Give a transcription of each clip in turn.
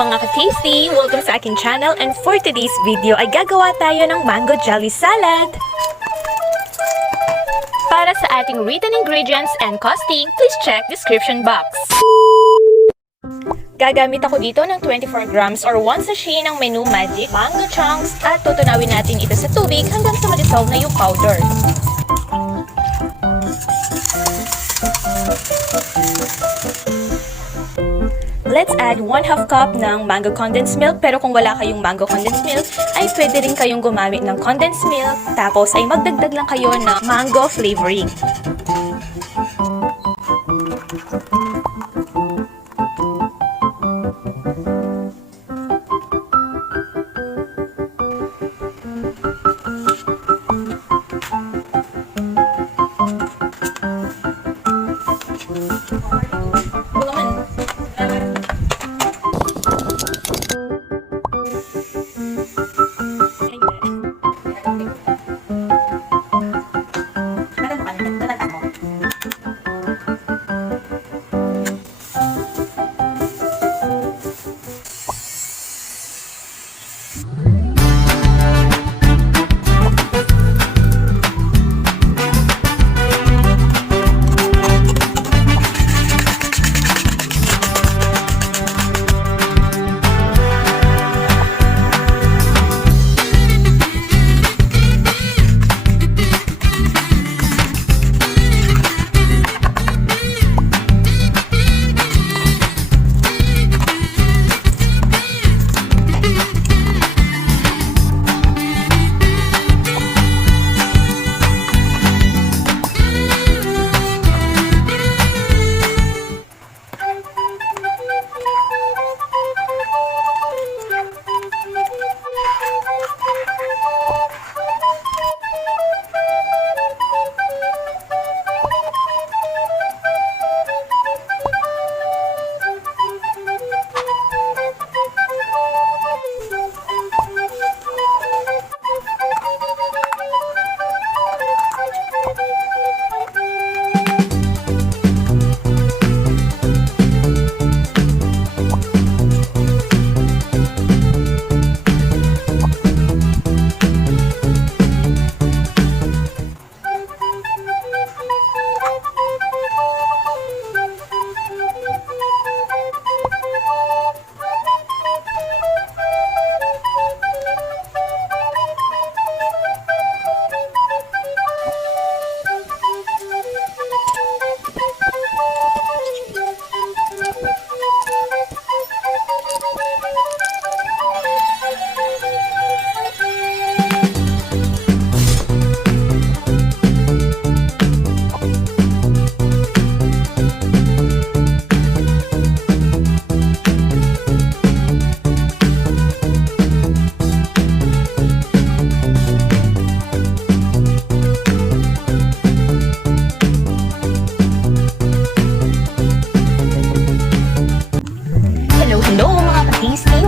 mga ka-tasty! Welcome sa aking channel, and for today's video ay gagawa tayo ng mango jelly salad. Para sa ating written ingredients and costing, please check description box. Gagamit ako dito ng 24 grams or 1 sachet ng Menu Magic mango chunks at tutunawin natin ito sa tubig hanggang sa ma-dissolve na yung powder. Let's add 1/2 cup ng mango condensed milk, pero kung wala kayong mango condensed milk, ay pwede rin kayong gumamit ng condensed milk, tapos ay magdagdag lang kayo ng mango flavoring.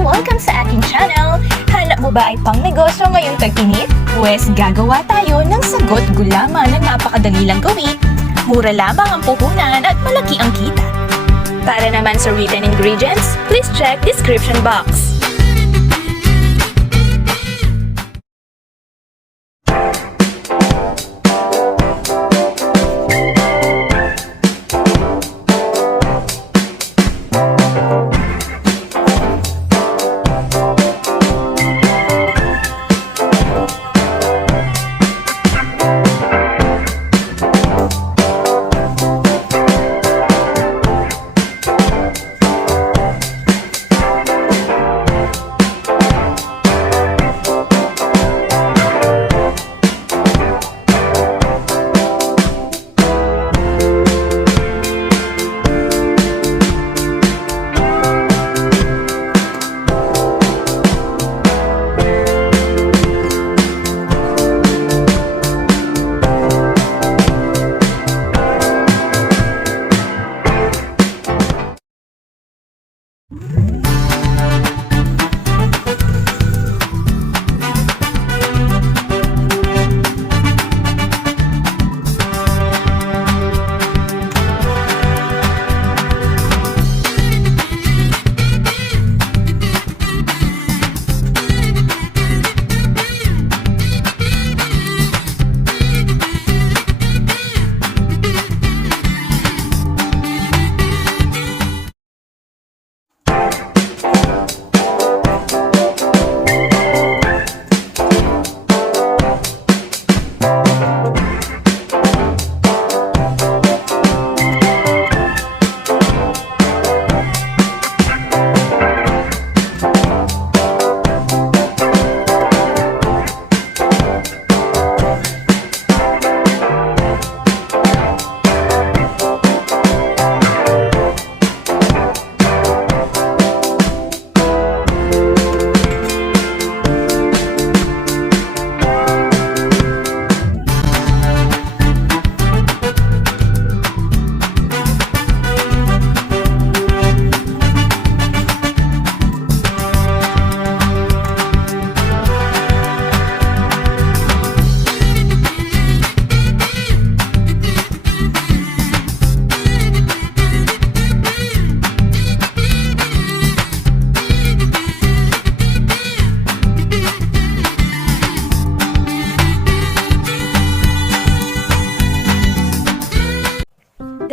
Welcome sa aking channel! Hanap mo ba ay pang negosyo ngayong tag-init? Pwes gagawa tayo ng sagot gulaman na napakadali lang gawin, mura lamang ang puhunan at malaki ang kita. Para naman sa written ingredients, please check description box.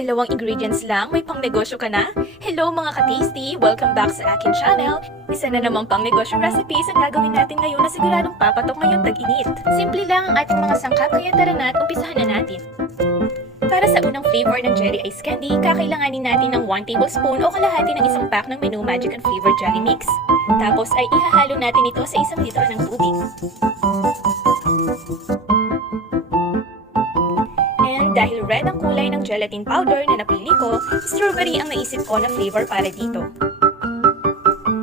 Dalawang ingredients lang, may pang-negosyo ka na? Hello mga ka-tasty! Welcome back sa akin channel! Isa na namang pang-negosyo recipes ang gagawin natin ngayon na siguradong papatok ngayong tag-init. Simple lang ang ating mga sangkap kaya tara na at umpisahan na natin. Para sa unang flavor ng jelly ice candy, kakailanganin natin ng 1 tablespoon o kalahati ng isang pack ng Menu Magic Unflavored Jelly Mix. Tapos ay ihahalo natin ito sa 1 litro ng tubig. And dahil red ang kulay ng gelatin powder na napili ko, strawberry ang naisip ko na flavor para dito.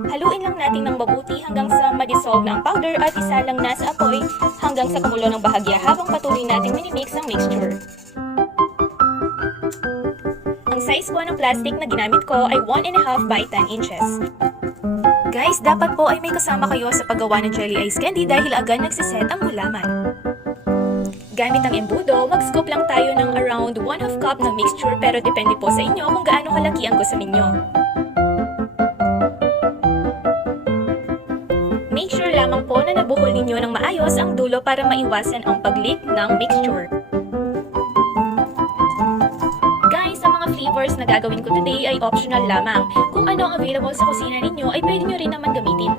Haluin lang natin ng mabuti hanggang sa ma-dissolve na ang powder at isa lang na sa apoy hanggang sa kumulo ng bahagya habang patuloy natin minimix ang mixture. Ang size po ng plastic na ginamit ko ay 1.5 by 10 inches. Guys, dapat po ay may kasama kayo sa paggawa ng jelly ice candy dahil agad nagsiset ang gulaman. Gamit ang embudo, mag-scoop lang tayo ng around 1/2 cup ng mixture pero depende po sa inyo kung gaano kalaki ang gusto ninyo. Make sure lamang po na nabuhol ninyo ng maayos ang dulo para maiwasan ang pag-leak ng mixture. Flavors na gagawin ko today ay optional lamang. Kung ano ang available sa kusina ninyo ay pwede nyo rin naman gamitin.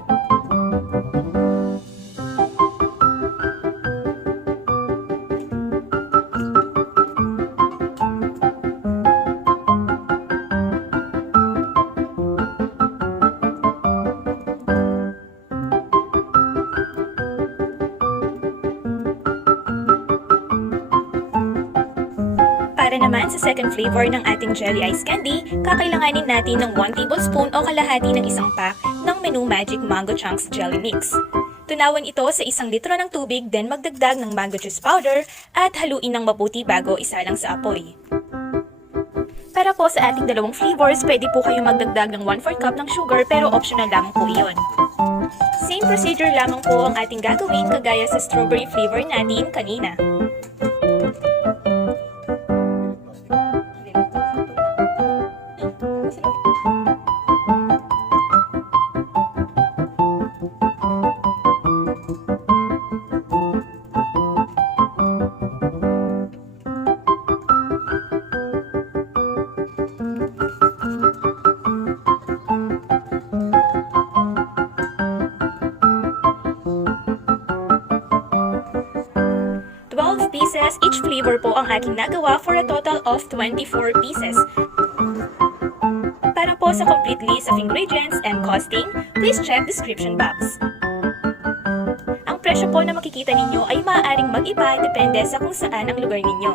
Para naman sa second flavor ng ating jelly ice candy, kakailanganin natin ng 1 tablespoon o kalahati ng isang pack ng Menu Magic Mango Chunks Jelly Mix. Tunawan ito sa 1 litro ng tubig, then magdagdag ng mango juice powder at haluin ng mabuti bago isalang sa apoy. Para po sa ating dalawang flavors, pwede po kayong magdagdag ng 1/4 cup ng sugar pero optional lamang po iyon. Same procedure lamang po ang ating gagawin kagaya sa strawberry flavor natin kanina. Pieces, each flavor po ang aking nagawa for a total of 24 pieces. Para po sa complete list of ingredients and costing, please check description box. Ang presyo po na makikita ninyo ay maaaring mag-iba depende sa kung saan ang lugar ninyo.